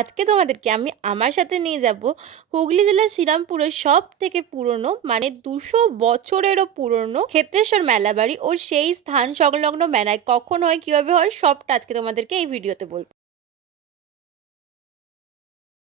আজকে তোমাদেরকে আমি আমার সাথে নিয়ে যাব হুগলি জেলার শ্রীরামপুরের সব থেকে পুরনো মানে দুশো বছরেরও পুরনো ক্ষেত্রেশ্বর মেলা বাড়ি ও সেই স্থান সংলগ্ন মেলায় কখন হয়, কীভাবে হয়, সবটা আজকে তোমাদেরকে এই ভিডিওতে বলব।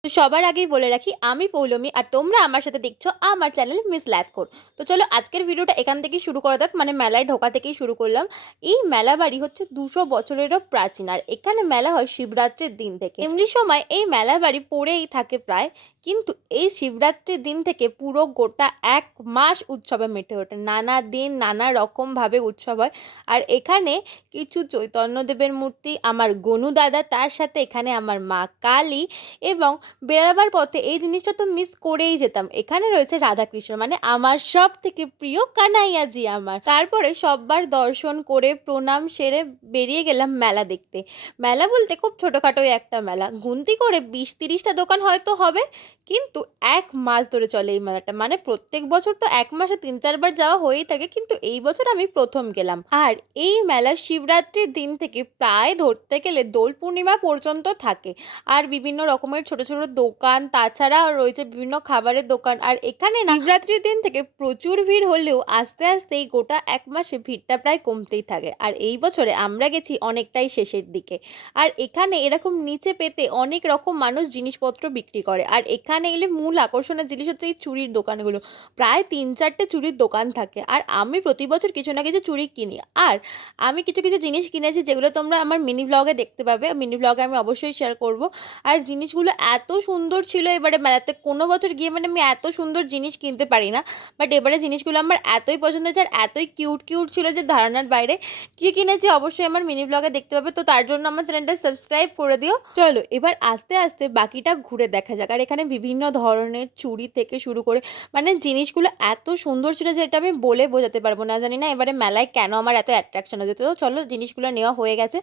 তো সবার আগেই বলে রাখি, আমি পৌলমি আর তোমরা আমার সাথে দেখছ আমার চ্যানেল মিস ল্যাথকোর তো চলো আজকের ভিডিওটা এখান থেকেই শুরু করা যাক মানে মেলায় ঢোকা থেকেই শুরু করলাম। এই মেলা বাড়ি হচ্ছে দুশো বছরেরও প্রাচীন আর এখানে মেলা হয় শিবরাত্রির দিন থেকে। এমনি সময় এই মেলা বাড়ি পড়েই থাকে প্রায়, কিন্তু এই শিবরাত্রির দিন থেকে পুরো গোটা এক মাস উৎসবে মেটে ওঠে। নানা দিন নানা রকমভাবে উৎসব হয়। আর এখানে কিছু চৈতন্যদেবের মূর্তি, আমার গনু দাদা, তার সাথে এখানে আমার মা কালী এবং বেরাবার পথে এই জিনিসটা তো মিস করেই যেতাম। এখানে রয়েছে রাধাকৃষ্ণ মানে আমার সব থেকে প্রিয় কানাইয়াজি আমার। তারপরে সববার দর্শন করে, প্রণাম সেরে বেরিয়ে গেলাম মেলা দেখতে। মেলা বলতে খুব ছোটোখাটোই একটা মেলা। গুনতি করে বিশ তিরিশটা দোকান হয়তো হবে, কিন্তু এক মাস ধরে চলে এই মেলাটা। মানে প্রত্যেক বছর তো এক মাসে তিন চারবার যাওয়া হয়েই থাকে, কিন্তু এই বছর আমি প্রথম গেলাম। আর এই মেলা শিবরাত্রির দিন থেকে প্রায় ধরতে গেলে দোল পূর্ণিমা পর্যন্ত থাকে। আর বিভিন্ন রকমের ছোট ছোট দোকান তাছাড়া রয়েছে বিভিন্ন খাবারের দোকান। আর এখানে না। শিবরাত্রির দিন থেকে প্রচুর ভিড় হলেও আস্তে আস্তে এই গোটা এক মাসে ভিড়টা প্রায় কমতেই থাকে। আর এই বছরে আমরা গেছি অনেকটাই শেষের দিকে। আর এখানে এরকম নিচে পেতে অনেক রকম মানুষ জিনিসপত্র বিক্রি করে। আর এখানে এলে মূল আকর্ষণের জিনিস হচ্ছে এই চুরির দোকানগুলো। প্রায় তিন চারটে চুরির দোকান থাকে। আর আমি প্রতি বছর কিছু না কিছু চুরি কিনি। আর আমি কিছু কিছু জিনিস কিনেছি যেগুলো তোমরা আমার মিনি ব্লগে দেখতে পাবে। মিনি ব্লগে আমি অবশ্যই শেয়ার করব। আর জিনিসগুলো এত সুন্দর ছিল এবারে মেলাতে। কোনো বছর গিয়ে মানে আমি এত সুন্দর জিনিস কিনতে পারি না। বাট এবারে জিনিসগুলো আমার এতই পছন্দ হয়েছে আর এতই কিউট কিউট ছিল যে ধারণার বাইরে। কী কিনেছি অবশ্যই আমার মিনি ব্লগে দেখতে পাবে। তো তার জন্য আমার চ্যানেলটা সাবস্ক্রাইব করে দিও। চলো এবার আস্তে আস্তে বাকিটা ঘুরে দেখা যাক। আর এখানে বিভিন্ন ধরনের চুড়ি থেকে শুরু করে মানে জিনিসগুলো এত সুন্দর ছিল যে এটা আমি বলে বোঝাতে পারব না। জানি না এবারে মেলায় কেন আমার এত অ্যাট্রাকশন হচ্ছে তো চলো জিনিসগুলো নেওয়া হয়ে গেছে।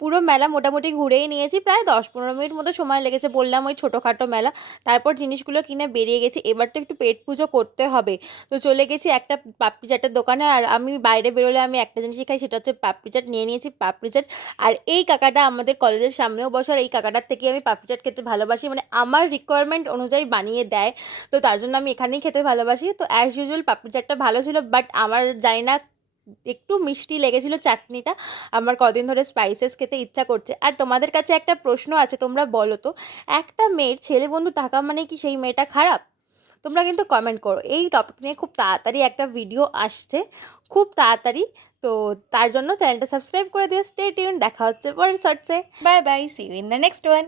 পুরো মেলা মোটামুটি ঘুরেই নিয়েছি। প্রায় দশ পনেরো মিনিট মতো সময় লেগেছে বললাম ওই ছোটোখাটো মেলা। তারপর জিনিসগুলো কিনে বেরিয়ে গেছি। এবার তো একটু পেট পুজো করতে হবে। তো চলে গেছি একটা পাপড়ি চাটের দোকানে। আর আমি বাইরে বেরোলে আমি একটা জিনিসই খাই, সেটা হচ্ছে পাপড়ি চাট। নিয়ে নিয়েছি পাপড়ি চাট। আর এই কাকাটা আমাদের কলেজের সামনেও বসার এই কাকাটার থেকে আমি পাপড়ি চাট খেতে ভালোবাসি। মানে আমার রিকোয়ারমেন্ট অনুযায়ী বানিয়ে দেয়। তো তার জন্য আমি এখানেই খেতে ভালোবাসি। তো অ্যাজ ইউজুয়াল পাপড়ি চাটটা ভালো ছিল। বাট আমার জানি না একটু মিষ্টি লেগেছিল চাটনিটা। আমার কদিন ধরে স্পাইসেস খেতে ইচ্ছা করছে। আর তোমাদের কাছে একটা প্রশ্ন আছে, তোমরা বলো তো। একটা মেয়ের ছেলে বন্ধু থাকা মানে কি সেই মেয়েটা খারাপ? তোমরা কিন্তু কমেন্ট করো। এই টপিক নিয়ে খুব তাড়াতাড়ি একটা ভিডিও আসছে। খুব তাড়াতাড়ি। তো তার জন্য চ্যানেলটা সাবস্ক্রাইব করে দিও। স্টে টিউন দেখা হচ্ছে পরের শর্টসে bye bye see you in the next one